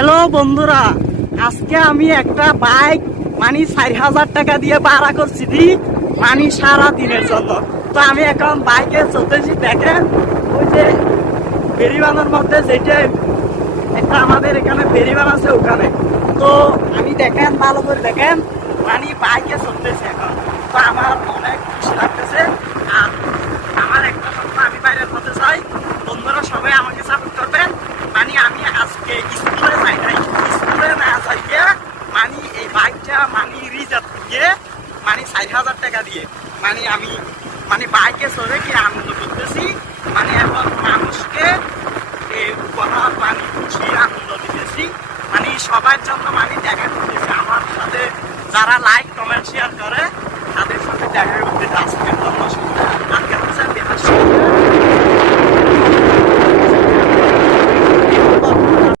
Hello বন্ধুরা, আজকে আমি একটা বাইক 4,000 টাকা দিয়ে ভাড়া করছি সারা দিনের জন্য। তো আমি এখন বাইকে চলতেছি। দেখেন ওই যে বেরিবানের মধ্যে যেটা একটা আমাদের এখানে বেরিবান আছে ওখানে। তো আমি দেখেন ভালো করে দেখেন বাইকে চলতেছি এখন। তো আমার অনেক খুশি লাগতেছে। আর আমার একটা স্বপ্ন, আমি বাইরে হতে চাই। বন্ধুরা সবাই আমাকে সাপোর্ট করবেন। আমি আজকে স্কুলে যাই নাই, স্কুলে না যাইয়া এই বাইকটা রিজার্ভ দিয়ে 4,000 টাকা দিয়ে আমি বাইকে চড়ে কি আনন্দ করতেছি। এখন মানুষকে উপহার খুশি আনন্দ দিতেছি। সবার জন্য দেখা করতেছি। আমার সাথে যারা লাইক